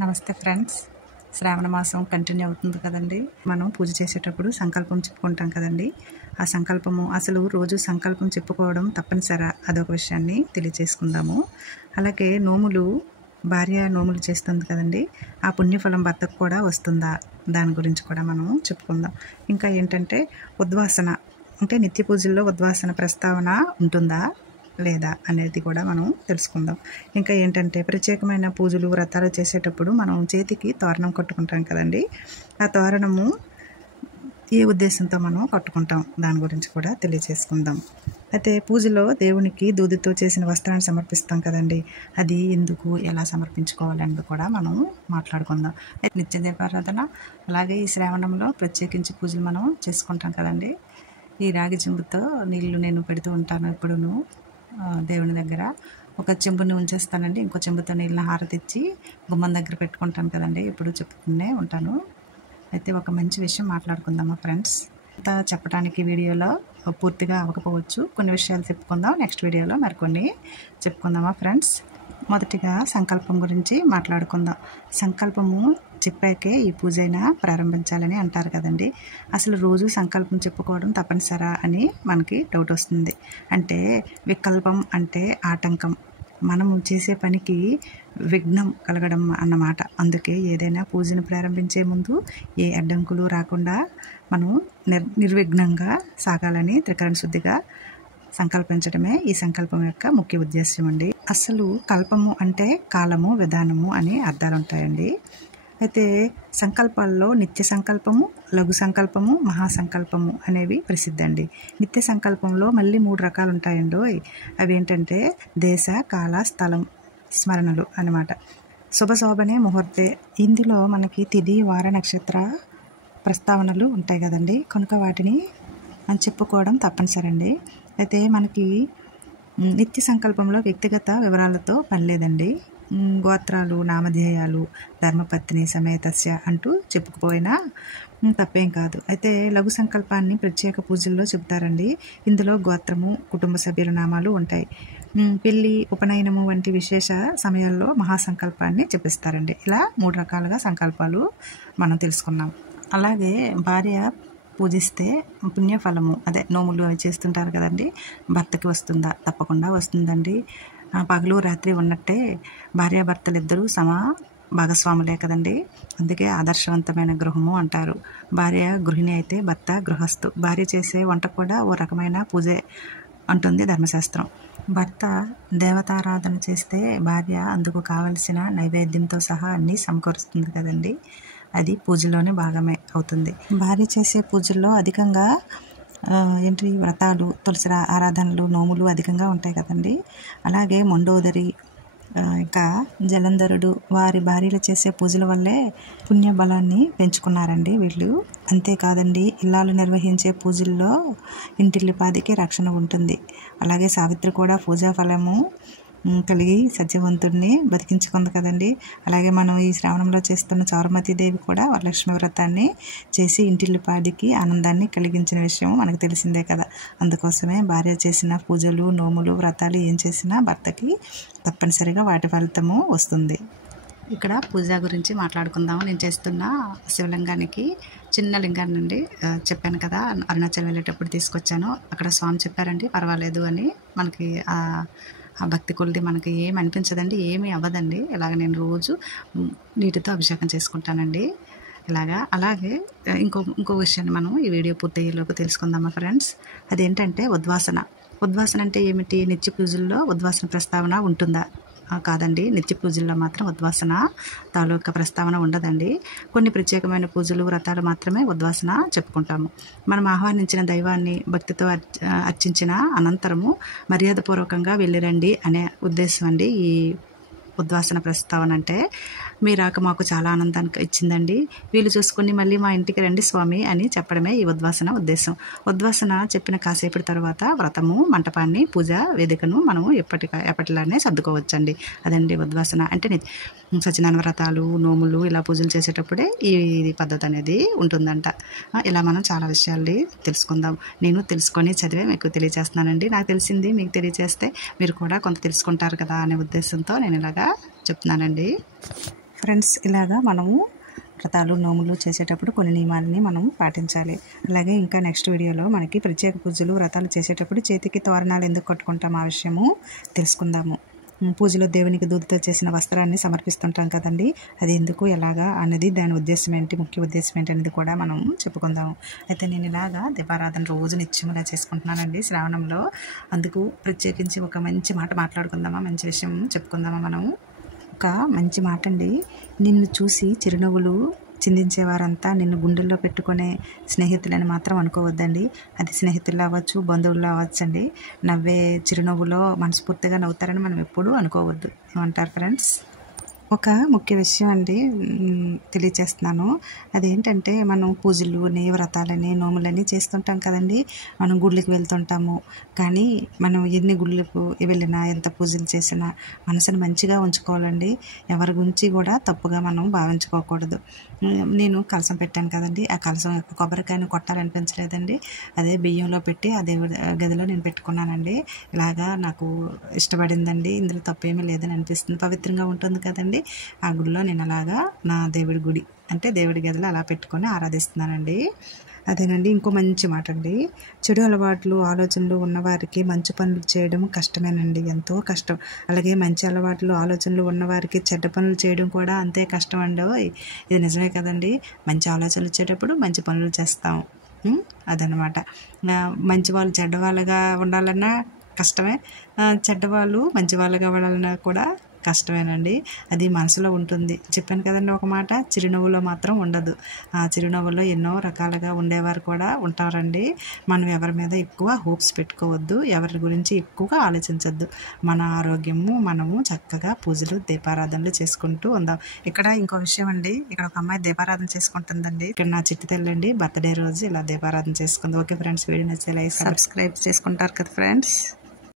నమస్తే ఫ్రెండ్స్. శ్రావణ మాసం కంటిన్యూ అవుతుంది కదండి. మనం పూజ చేసేటప్పుడు సంకల్పం చెప్పుకుంటాం కదండి. ఆ సంకల్పము అసలు రోజు సంకల్పం చెప్పుకోవడం తప్పనిసరా, అదొక విషయాన్ని తెలియచేసుకుందాము. అలాగే నోములు, భార్య నోములు చేస్తుంది కదండి, ఆ పుణ్యఫలం భర్తకు కూడా వస్తుందా, దాని గురించి కూడా మనం చెప్పుకుందాం. ఇంకా ఏంటంటే ఉద్వాసన, అంటే నిత్య పూజల్లో ఉద్వాసన ప్రస్తావన ఉంటుందా లేదా అనేది కూడా మనం తెలుసుకుందాం. ఇంకా ఏంటంటే ప్రత్యేకమైన పూజలు వ్రతాలు చేసేటప్పుడు మనం చేతికి తోరణం కట్టుకుంటాం కదండి. ఆ తోరణము ఏ ఉద్దేశంతో మనం కట్టుకుంటాం, దాని గురించి కూడా తెలియచేసుకుందాం. అయితే పూజలో దేవునికి దూదితో చేసిన వస్త్రాన్ని సమర్పిస్తాం కదండి, అది ఎందుకు, ఎలా సమర్పించుకోవాలని కూడా మనం మాట్లాడుకుందాం. నిత్య దీపారాధన, అలాగే ఈ శ్రావణంలో ప్రత్యేకించి పూజలు మనం చేసుకుంటాం కదండి. ఈ రాగి చెంబుతో నీళ్లు నేను పెడుతూ ఉంటాను ఎప్పుడూను. దేవుని దగ్గర ఒక చెంబుని ఉంచేస్తానండి, ఇంకో చెంబుతో నీళ్ళని హారతిచ్చి గుమ్మం దగ్గర పెట్టుకుంటాను కదండి, ఎప్పుడు చెప్పుకునే ఉంటాను. అయితే ఒక మంచి విషయం మాట్లాడుకుందామా ఫ్రెండ్స్. అంతా చెప్పడానికి వీడియోలో పూర్తిగా అవ్వకపోవచ్చు, కొన్ని విషయాలు చెప్పుకుందాం. నెక్స్ట్ వీడియోలో మరికొన్ని చెప్పుకుందామా ఫ్రెండ్స్. మొదటిగా సంకల్పం గురించి మాట్లాడుకుందాం. సంకల్పము చెప్పాకే ఈ పూజ అయినా ప్రారంభించాలని అంటారు కదండి. అసలు రోజు సంకల్పం చెప్పుకోవడం తప్పనిసరా అని మనకి డౌట్ వస్తుంది. అంటే వికల్పం అంటే ఆటంకం, మనం చేసే పనికి విఘ్నం కలగడం అన్నమాట. అందుకే ఏదైనా పూజను ప్రారంభించే ముందు ఏ అడ్డంకులు రాకుండా మనం నిర్విఘ్నంగా సాగాలని త్రికరణ శుద్ధిగా సంకల్పించడమే ఈ సంకల్పం యొక్క ముఖ్య ఉద్దేశ్యం అండి. అసలు కల్పము అంటే కాలము, విధానము అని అర్థాలు ఉంటాయండి. అయితే సంకల్పాల్లో నిత్య సంకల్పము, లఘు సంకల్పము, మహాసంకల్పము అనేవి ప్రసిద్ధి అండి. నిత్య సంకల్పంలో మళ్ళీ 3 రకాలు ఉంటాయండి. అవి ఏంటంటే దేశ, కాల, స్థలం స్మరణలు అన్నమాట. శుభశోభనే ముహూర్తే, ఇందులో మనకి తిథి, వార, నక్షత్ర ప్రస్తావనలు ఉంటాయి కదండి, కనుక వాటిని చెప్పుకోవడం తప్పనిసరండి. అయితే మనకి నిత్య సంకల్పంలో వ్యక్తిగత వివరాలతో పని లేదండి. గోత్రాలు, నామధేయాలు, ధర్మపత్ని సమేతస్య అంటూ చెప్పుకుపోయినా తప్పేం కాదు. అయితే లఘు సంకల్పాన్ని ప్రత్యేక పూజల్లో చెబుతారండి. ఇందులో గోత్రము, కుటుంబ సభ్యుల నామాలు ఉంటాయి. పెళ్ళి, ఉపనయనము వంటి విశేష సమయాల్లో మహాసంకల్పాన్ని చెప్పిస్తారండి. ఇలా 3 రకాలుగా సంకల్పాలు మనం తెలుసుకున్నాం. అలాగే భార్య పూజిస్తే పుణ్యఫలము, అదే నోములు అవి చేస్తుంటారు కదండి, భర్తకి వస్తుందా? తప్పకుండా వస్తుందండి. పగలు రాత్రి ఉన్నట్టే భార్యాభర్తలు ఇద్దరూ భాగస్వాములే కదండి. అందుకే ఆదర్శవంతమైన గృహము అంటారు. భార్య గృహిణి అయితే భర్త గృహస్థు. భార్య చేసే వంట కూడా ఓ రకమైన పూజే అంటుంది ధర్మశాస్త్రం. భర్త దేవతారాధన చేస్తే భార్య అందుకు కావలసిన నైవేద్యంతో సహా అన్నీ సమకూరుస్తుంది కదండి, అది పూజలోనే భాగమే అవుతుంది. భార్య చేసే పూజల్లో అధికంగా వ్రతాలు, తులసి ఆరాధనలు, నోములు అధికంగా ఉంటాయి కదండి. అలాగే మండోదరి, ఇంకా జలంధరుడు వారి భార్యలు చేసే పూజల వల్లే పుణ్యబలాన్ని పెంచుకున్నారండి వీళ్ళు. అంతేకాదండి, ఇల్లాలు నిర్వహించే పూజల్లో ఇంటిల్లిపాదికి రక్షణ ఉంటుంది. అలాగే సావిత్రి కూడా పూజా ఫలము కలిగి సత్యవంతుడిని బతికించుకుంది కదండి. అలాగే మనం ఈ శ్రావణంలో చేస్తున్న చౌరమతీదేవి కూడా వరలక్ష్మి వ్రతాన్ని చేసి ఇంటిల్లిపాదికి ఆనందాన్ని కలిగించిన విషయం మనకు తెలిసిందే కదా. అందుకోసమే భార్య చేసిన పూజలు, నోములు, వ్రతాలు ఏం చేసినా భర్తకి తప్పనిసరిగా వాటి ఫలితము వస్తుంది. ఇక్కడ పూజ గురించి మాట్లాడుకుందాము. నేను చేస్తున్న శివలింగానికి చిన్న లింగాన్ని నుండి చెప్పాను కదా, అరుణాచలం వెళ్ళేటప్పుడు తీసుకొచ్చాను. అక్కడ స్వామి చెప్పారండి పర్వాలేదు అని. మనకి ఆ భక్తి కొలిది మనకి ఏమి అనిపించదండి, ఏమీ అవ్వదండి. ఇలాగ నేను రోజు నీటితో అభిషేకం చేసుకుంటానండి ఇలాగా. అలాగే ఇంకో విషయాన్ని మనం ఈ వీడియో పూర్తయ్యేలోపు తెలుసుకుందామా ఫ్రెండ్స్. అదేంటంటే ఉద్వాసన. ఉద్వాసన అంటే ఏమిటి? నిత్య పూజల్లో ఉద్వాసన ప్రస్తావన ఉంటుందా? కాదండి, నిత్య పూజల్లో మాత్రం ఉద్వాసన తాలూకా ప్రస్తావన ఉండదండి. కొన్ని ప్రత్యేకమైన పూజలు, వ్రతాలు మాత్రమే ఉద్వాసన చెప్పుకుంటాము. మనం ఆహ్వానించిన దైవాన్ని భక్తితో అర్చించిన అనంతరము మర్యాదపూర్వకంగా వెళ్ళిరండి అనే ఉద్దేశం అండి ఈ ఉద్వాసన ప్రస్తావన. అంటే మీ రాక మాకు చాలా ఆనందాన్ని ఇచ్చిందండి, వీళ్ళు చూసుకుని మళ్ళీ మా ఇంటికి రండి స్వామి అని చెప్పడమే ఈ ఉద్వాసన ఉద్దేశం. ఉద్వాసన చెప్పిన కాసేపటి తర్వాత వ్రతము, మంటపాన్ని, పూజ వేదికను మనం ఎప్పటిలానే సర్దుకోవచ్చండి. అదండి ఉద్వాసన అంటే. సత్యనారాయణ వ్రతాలు, నోములు ఇలా పూజలు చేసేటప్పుడే ఈ పద్ధతి అనేది ఉంటుందంట. ఇలా మనం చాలా విషయాల్ని తెలుసుకుందాం. నేను తెలుసుకొని చదివే మీకు తెలియజేస్తున్నానండి. నాకు తెలిసింది మీకు తెలియజేస్తే మీరు కూడా కొంత తెలుసుకుంటారు కదా అనే ఉద్దేశంతో నేను ఇలాగా చెప్తున్నానండి. ఫ్రెండ్స్, ఇలాగా మనము వ్రతాలు నోములు చేసేటప్పుడు కొన్ని నియమాలని మనం పాటించాలి. అలాగే ఇంకా నెక్స్ట్ వీడియోలో మనకి ప్రత్యేక పూజలు వ్రతాలు చేసేటప్పుడు చేతికి తోరణాలు ఎందుకు కట్టుకుంటాం ఆ విషయము తెలుసుకుందాము. పూజలో దేవునికి దూదితో చేసిన వస్త్రాన్ని సమర్పిస్తుంటాం కదండి, అది ఎందుకు ఎలాగా అన్నది, దాని ఉద్దేశం ఏంటి, ముఖ్య ఉద్దేశం ఏంటి అనేది కూడా మనం చెప్పుకుందాము. అయితే నేను ఇలాగా దీపారాధన రోజు నిత్యం ఇలా చేసుకుంటున్నానండి శ్రావణంలో. అందుకు ప్రత్యేకించి ఒక మంచి మాట మాట్లాడుకుందామా, మంచి విషయం చెప్పుకుందామా మనము. ఒక మంచి మాట అండి, నిన్ను చూసి చిరునవ్వులు చిందించేవారంతా నిన్ను గుండెల్లో పెట్టుకునే స్నేహితులని మాత్రం అనుకోవద్దండి. అది స్నేహితులు అవ్వచ్చు, బంధువులు అవ్వచ్చండి. నవ్వే చిరునవ్వులో మనస్ఫూర్తిగా నవ్వుతారని మనం ఎప్పుడూ అనుకోవద్దు. ఏమంటారు ఫ్రెండ్స్? ఒక ముఖ్య విషయం అండి తెలియచేస్తున్నాను. అదేంటంటే, మనం పూజలని, వ్రతాలని, నోములని చేస్తుంటాం కదండి. మనం గుళ్ళకి వెళ్తుంటాము, కానీ మనం ఎన్ని గుళ్ళకు వెళ్ళినా, ఎంత పూజలు చేసినా మనసును మంచిగా ఉంచుకోవాలండి. ఎవరి గురించి కూడా తప్పుగా మనం భావించుకోకూడదు. నేను కలసం పెట్టాను కదండి, ఆ కలసం యొక్క కొబ్బరికాయను కొట్టాలనిపించలేదండి. అదే బియ్యంలో పెట్టి ఆ దేవుడి గదిలో నేను పెట్టుకున్నానండి. ఇలాగా నాకు ఇష్టపడిందండి. ఇందులో తప్పేమీ లేదని అనిపిస్తుంది. పవిత్రంగా ఉంటుంది కదండి. ఆ గుడిలో నేను అలాగా నా దేవుడి గుడి అంటే దేవుడి గదిలో అలా పెట్టుకొని ఆరాధిస్తున్నానండి. అదేనండి ఇంకో మంచి మాట అండి, చెడు అలవాట్లు ఆలోచనలు ఉన్నవారికి మంచి పనులు చేయడం కష్టమేనండి, ఎంతో కష్టం. అలాగే మంచి అలవాట్లు ఆలోచనలు ఉన్నవారికి చెడ్డ పనులు చేయడం కూడా అంతే కష్టం అండి. ఇది నిజమే కదండి. మంచి ఆలోచనలు వచ్చేటప్పుడు మంచి పనులు చేస్తాం. అదనమాట. మంచి వాళ్ళు చెడ్డవాళ్ళుగా ఉండాలన్నా కష్టమే, చెడ్డవాళ్ళు మంచి వాళ్ళుగా ఉండాలన్నా కూడా కష్టమేనండి. అది మనసులో ఉంటుంది. చెప్పాను కదండి ఒక మాట, చిరునవ్వులో మాత్రం ఉండదు. ఆ చిరునవ్వులో ఎన్నో రకాలుగా ఉండేవారు కూడా ఉంటారండి. మనం ఎవరి మీద ఎక్కువ హోప్స్ పెట్టుకోవద్దు, ఎవరి గురించి ఎక్కువగా ఆలోచించద్దు. మన ఆరోగ్యము మనము చక్కగా పూజలు దీపారాధనలు చేసుకుంటూ ఉందాం. ఇక్కడ ఇంకో విషయం అండి, ఇక్కడ ఒక అమ్మాయి దీపారాధన చేసుకుంటుందండి. ఇక్కడ నా చిట్టి తల్లండి బర్త్డే రోజు ఇలా దీపారాధన చేసుకుంది. ఓకే ఫ్రెండ్స్, వీడియో నచ్చితే లైక్ సబ్స్క్రైబ్ చేసుకుంటారు కదా ఫ్రెండ్స్.